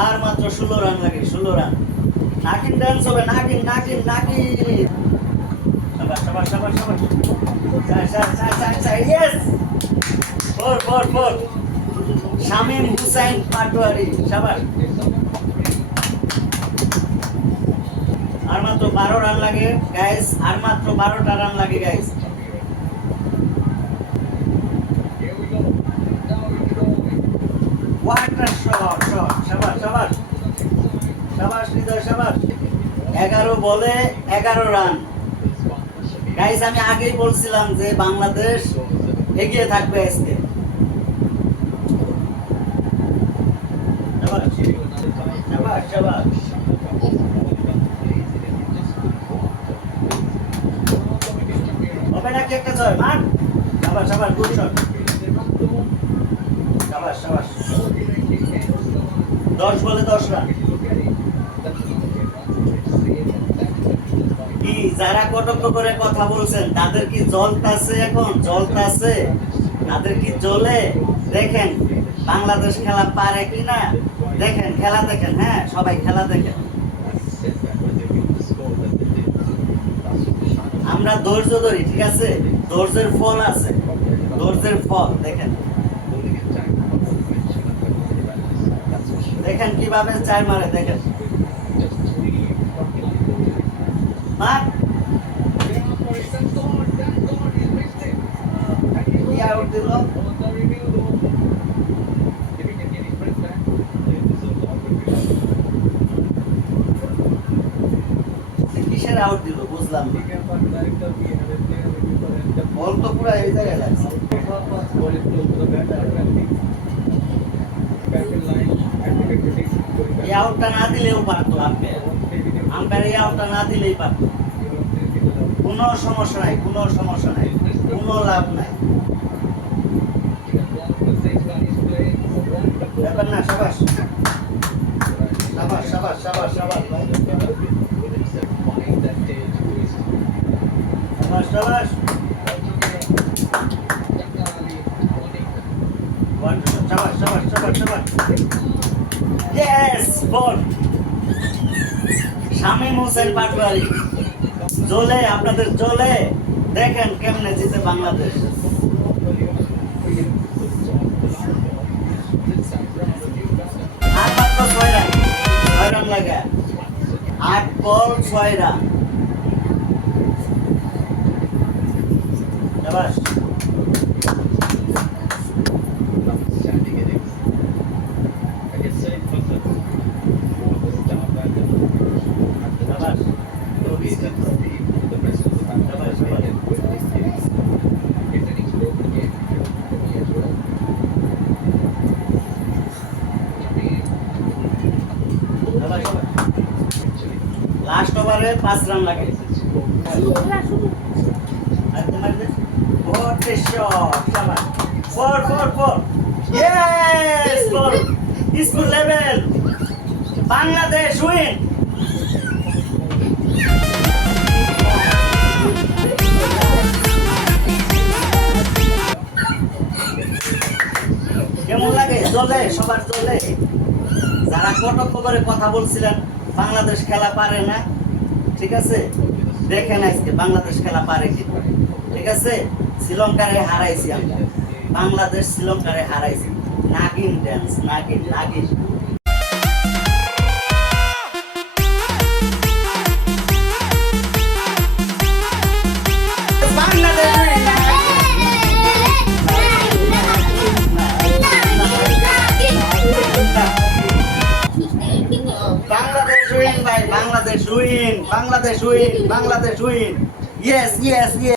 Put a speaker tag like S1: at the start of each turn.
S1: আর মাত্র ষোলো রান লাগে ষোলো রান নাকিন ডান্স হবে নাকিন নাকিন নাকি সবার সবার সবার সবার চা চা চা চা চা ইয়েস শামীম হুসাইন পাটোয়ারি আর মাত্র বারো রান লাগে গাইস আর মাত্র বারোটা রান লাগে এগারো বলে এগারো রান। গাইস আমি আগেই বলছিলাম যে বাংলাদেশ এগিয়ে থাকবে আজকে। কি যারা কটক্ষ করে কথা বলছেন তাদের কি জলতাছে এখন জলতাছে তাদের কি জ্বলে দেখেন বাংলাদেশ খেলা পারে কি না দেখেন খেলা দেখেন হ্যাঁ সবাই খেলা দেখেন। আমরা ধৈর্য ধরি ঠিক আছে? ধৈর্যের ফল আছে। ধৈর্যের ফল দেখেন। দেখেন কীভাবে চার মারে দেখেন। কি আউট দিল? কিসের আউট দিল, বুঝলাম বল তো পুরো এই জায়গায় না দিলেও পারতো আম্পায়ার। এই আউটটা না দিলেই পারতো। কোনো সমস্যা নাই, কোনো সমস্যা নাই, কোনো লাভ নাই। ব্যাপার না, সাবাস। সাবাস সাবাস সাবাস সাবাস জ্বলে আপনাদের জ্বলে দেখেন কেমনে জিতে বাংলাদেশ। রান। ছয় আট বল ছয় রান। লাস্ট ওভারে পাঁচ রান লাগে। আর তোমার four four four yes four school level Bangladesh win কেমন লাগে চলে সবার চলে যারা কটক্ষ করে কথা বলছিলেন বাংলাদেশ খেলা পারে না ঠিক আছে দেখেন আজকে বাংলাদেশ খেলা পারে কি ঠিক আছে শ্রীলঙ্কারে হারাইছি আমরা। বাংলাদেশ শ্রীলঙ্কারে হারাইছি। নাগিন ড্যান্স নাগিন নাগিন। বাংলাদেশ উইন ভাই, Bangladesh win Bangladesh win Bangladesh win yes yes yes